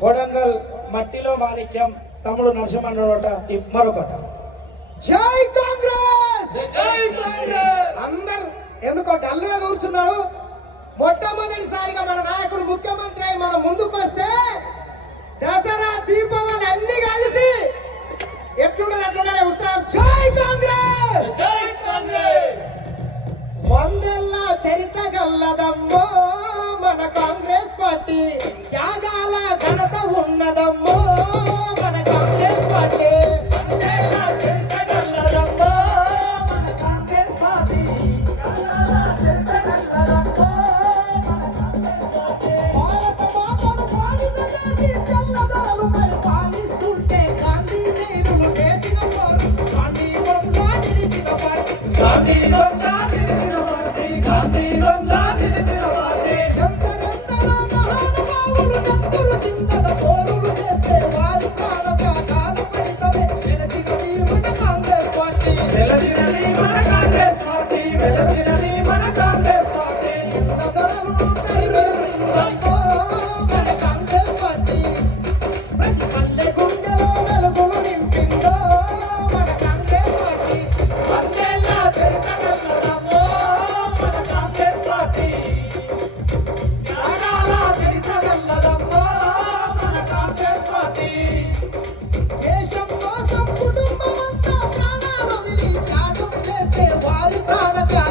కొడంగల్ మట్టిలో మాణిక్యం తమ్ముడు నోట ఈ మరొకట. జై కాంగ్రెస్! అందరు ఎందుకో డల్లుగా కూర్చున్నారు? మొట్టమొదటిసారిగా మన నాయకుడు ముఖ్యమంత్రి అయి మన ముందుకు వస్తే దసరా దీపావళి అన్ని కలిసి ఎట్లుండదు అట్లుండాలి ఉత్సాహం జై కాంగ్రెస్! జై కాంగ్రెస్! వందెల్ల చరిత గల్లదమ్మో మన కాంగ్రెస్ పార్టీ. త్యాగాల ఉన్నదమ్మో మన కాంగ్రెస్ పార్టీ. వందేళ్ళ చరిత్రగల్లదమ్మో காலத்தை